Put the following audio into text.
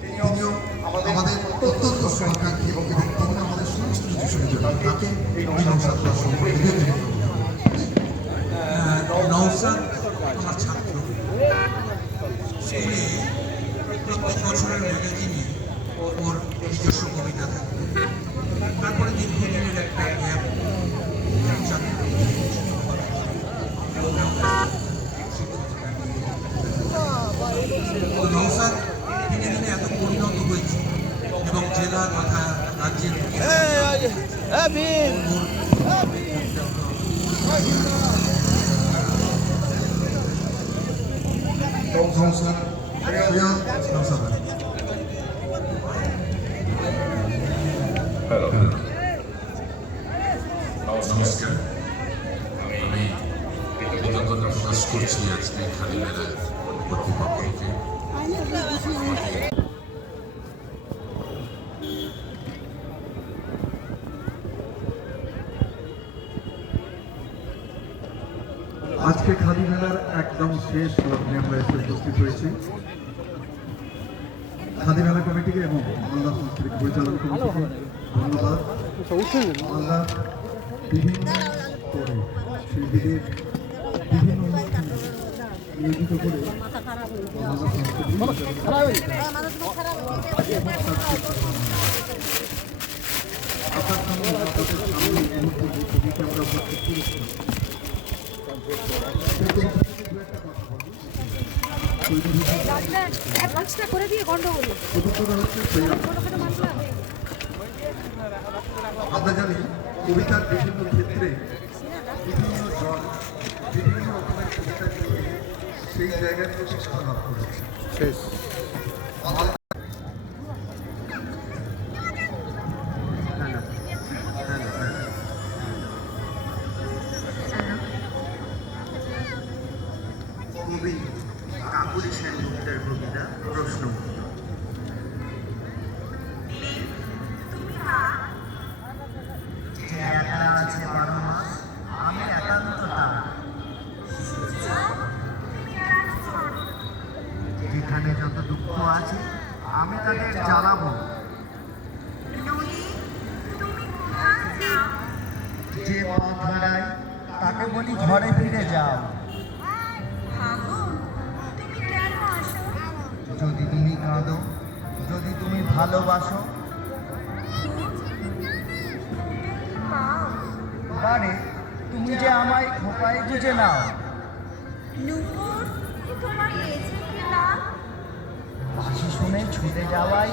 তিনিও আমাদের অত্যন্ত শুভাকাঙ্ক্ষী এবং তিনি আমাদের সমস্ত কিছু শুনে যাবেন তাকে নওশাদ নওশাদ আমার ছাত্র স্কুলে প্রত্যেক বছরের ম্যাগাজিনে ওর নিজস্ব কবিতা থাকতো। তারপরে দীর্ঘদিনের একটা গ্যাপ নওশাদ দিনে দিনে এত পরিণত হয়েছে এবং জেলা তথা রাজ্যের নমস্কার, আমি কৃতজ্ঞতা প্রকাশ করছি আজকে খালি মেলার কর্তৃপক্ষকে। আজকে খাদি মেলার একদম শেষ লগ্নে আমরা এসে উপস্থিত হয়েছি। খাদি মেলা কমিটিকে এবং মালদা সাংস্কৃতিক পরিচালন কমিটিকে ধন্যবাদ। মালদা বিভিন্ন স্তরে শিল্পীদের বিভিন্ন অনুষ্ঠানে নিয়োজিত করে মালদা সাংস্কৃতিক আপনার সামনে আপনাদের সামনে এই মুহূর্তে ছবিকে আমরা উপস্থিত করেছি। আমরা জানি কবিতার বিভিন্ন ক্ষেত্রে বিভিন্ন জন বিভিন্ন রকমের কবিতা লিখে সেই জায়গায় প্রতিষ্ঠা লাভ করেছে। শেষ কবি কাকুলি সেনগুপ্তের কবিতা প্রশ্ন। যে একা আছে 12 মাস, আমি একান্ত তার। যেখানে যত দুঃখ আছে আমি তাদের জ্বালাবো। যে পথ হারায় তাকে বলি ঘরে ফিরে যাও। যদি তুমি কাঁদো, যদি তুমি ভালোবাসো, পারে তুমি যে আমায় খোপায় বুঝে নাও। বাঁশি শুনে ছুটে যাওয়াই